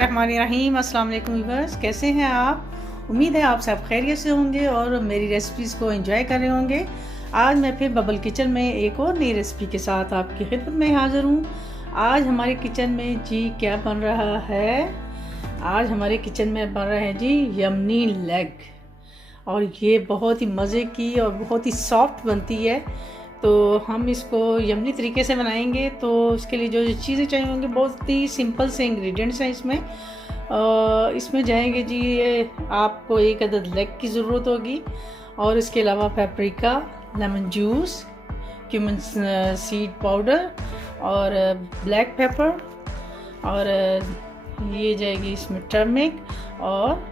बिस्मिल्लाहिर्रहमानिर्रहीम। अस्सलाम वालेकुम व्यूअर्स, कैसे हैं आप? उम्मीद है आप सब खैरियत से होंगे और मेरी रेसिपीज़ को एंजॉय कर रहे होंगे। आज मैं फिर बबल किचन में एक और नई रेसिपी के साथ आपकी खिदमत में हाज़िर हूँ। आज हमारे किचन में जी क्या बन रहा है? आज हमारे किचन में बन रहा है जी यमनी लेग, और ये बहुत ही मज़े की और बहुत ही सॉफ्ट बनती है। तो हम इसको यमनी तरीके से बनाएंगे। तो इसके लिए जो चीज़ें चाहिए होंगी बहुत ही सिंपल से इंग्रेडिएंट्स हैं इसमें। इसमें जाएंगे जी आपको एक अदद लेग की ज़रूरत होगी, और इसके अलावा paprika, lemon juice, cumin seed powder और ब्लैक पेपर, और ये जाएगी इसमें टर्मरिक और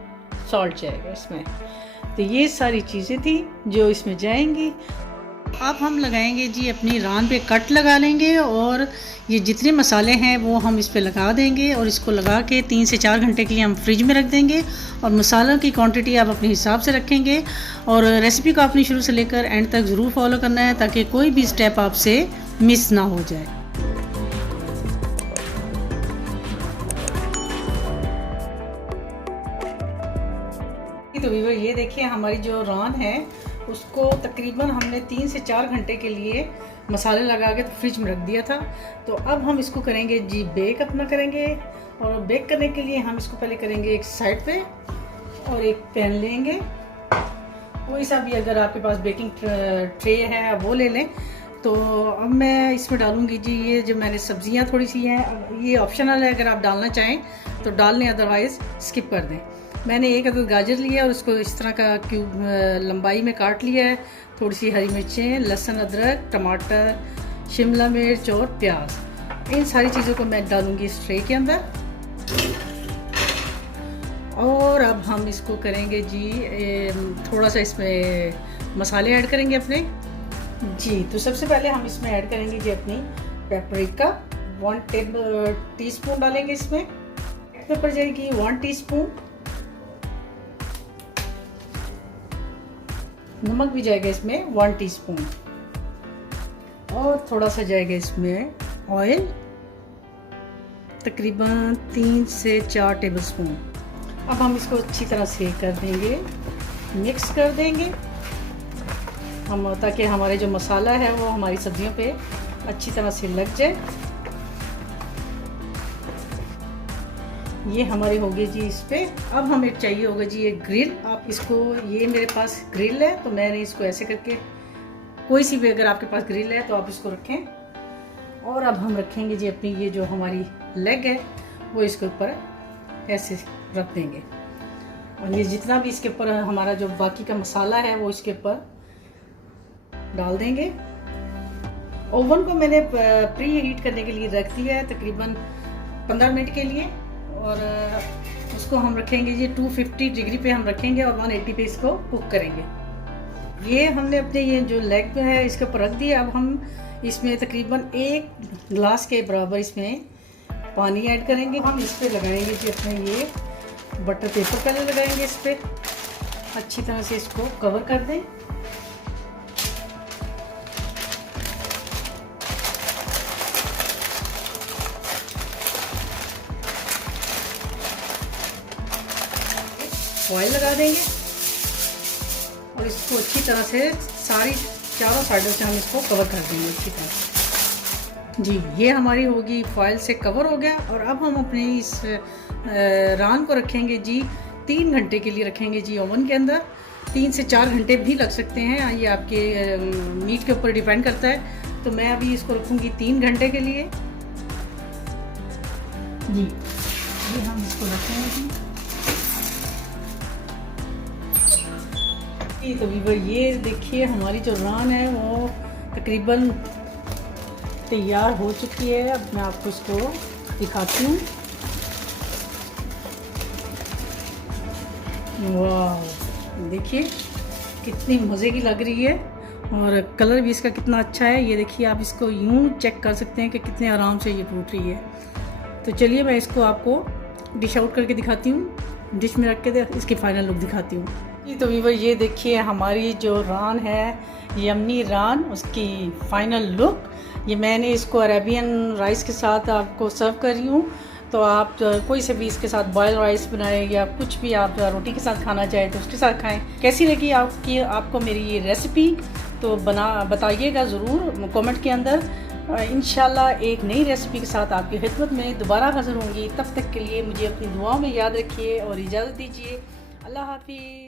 सॉल्ट जाएगा इसमें। तो ये सारी चीज़ें थी जो इसमें जाएंगी। अब हम लगाएंगे जी अपनी रान पे कट लगा लेंगे, और ये जितने मसाले हैं वो हम इस पे लगा देंगे, और इसको लगा के 3 से 4 घंटे के लिए हम फ्रिज में रख देंगे। और मसालों की क्वांटिटी आप अपने हिसाब से रखेंगे, और रेसिपी को आपने शुरू से लेकर एंड तक ज़रूर फॉलो करना है ताकि कोई भी स्टेप आपसे मिस ना हो जाए। तो व्यूअर ये देखिए हमारी जो रान है उसको तकरीबन हमने 3 से 4 घंटे के लिए मसाले लगा के तो फ्रिज में रख दिया था। तो अब हम इसको करेंगे जी बेक अपना करेंगे, और बेक करने के लिए हम इसको पहले करेंगे एक साइड पे, और एक पैन लेंगे। कोई सा भी अगर आपके पास बेकिंग ट्रे है वो ले लें। तो अब मैं इसमें डालूँगी जी ये जो मैंने सब्जियाँ थोड़ी सी हैं, ये ऑप्शनल है, अगर आप डालना चाहें तो डाल लें, अदरवाइज़ स्किप कर दें। मैंने एक अदद गाजर लिया और उसको इस तरह का क्यूब लंबाई में काट लिया है। थोड़ी सी हरी मिर्चें, लहसुन, अदरक, टमाटर, शिमला मिर्च और प्याज, इन सारी चीज़ों को मैं डालूँगी इस ट्रे के अंदर। और अब हम इसको करेंगे जी थोड़ा सा इसमें मसाले ऐड करेंगे अपने जी। तो सबसे पहले हम इसमें ऐड करेंगे जी अपनी पेपरिका, 1 टीस्पून डालेंगे इसमें। पेपर जाएगी 1 टीस्पून, नमक भी जाएगा इसमें 1 टीस्पून, और थोड़ा सा जाएगा इसमें ऑयल, तकरीबन 3 से 4 टेबलस्पून। अब हम इसको अच्छी तरह से कर देंगे, मिक्स कर देंगे हम, ताकि हमारे जो मसाला है वो हमारी सब्जियों पे अच्छी तरह से लग जाए। ये हमारे हो गए जी इस पे। अब हमें चाहिए होगा जी एक ग्रिल। आप इसको, ये मेरे पास ग्रिल है तो मैंने इसको ऐसे करके, कोई सी भी अगर आपके पास ग्रिल है तो आप इसको रखें। और अब हम रखेंगे जी अपनी ये जो हमारी लेग है वो इसके ऊपर ऐसे रख देंगे, और ये जितना भी इसके ऊपर हमारा जो बाकी का मसाला है वो इसके ऊपर डाल देंगे। ओवन को मैंने प्री हीट करने के लिए रख दिया है तकरीबन 15 मिनट के लिए, और उसको हम रखेंगे जी 250 डिग्री पे हम रखेंगे, और 180 पे इसको कुक करेंगे। ये हमने अपने ये जो लेग है इसके ऊपर रख दिया। अब हम इसमें तकरीबन 1 गिलास के बराबर इसमें पानी ऐड करेंगे। हम इस पे लगाएंगे जी अपने ये बटर पेपर, पहले लगाएंगे इस पे, अच्छी तरह से इसको कवर कर दें। ऑयल लगा देंगे, और इसको अच्छी तरह से चारों साइडों से हम इसको कवर कर देंगे अच्छी तरह से जी। ये हमारी होगी फॉयल से कवर हो गया। और अब हम अपने इस रान को रखेंगे जी 3 घंटे के लिए रखेंगे जी ओवन के अंदर। 3 से 4 घंटे भी लग सकते हैं, ये आपके मीट के ऊपर डिपेंड करता है। तो मैं अभी इसको रखूँगी 3 घंटे के लिए जी। ये हम इसको रखेंगे जी। तो वीवर ये देखिए हमारी जो रान है वो तकरीबन तैयार हो चुकी है। अब मैं आपको इसको दिखाती हूँ। वाह, देखिए कितनी मज़े की लग रही है, और कलर भी इसका कितना अच्छा है। ये देखिए आप इसको यूँ चेक कर सकते हैं कि कितने आराम से ये टूट रही है। तो चलिए मैं इसको आपको डिश आउट करके दिखाती हूँ, डिश में रख के इसकी फाइनल लुक दिखाती हूँ। तो वीवर ये देखिए हमारी जो रान है यमनी रान, उसकी फाइनल लुक। ये मैंने इसको अरेबियन राइस के साथ आपको सर्व कर रही हूँ। तो आप कोई से भी इसके साथ बॉयल राइस बनाएं या कुछ भी आप रोटी के साथ खाना चाहें तो उसके साथ खाएं। कैसी लगी आपको मेरी ये रेसिपी, तो बताइएगा ज़रूर कमेंट के अंदर। इंशाल्लाह एक नई रेसिपी के साथ आपकी खिदमत में दोबारा हाज़िर होंगी। तब तक के लिए मुझे अपनी दुआओं में याद रखिए और इजाज़त दीजिए। अल्लाह हाफिज़।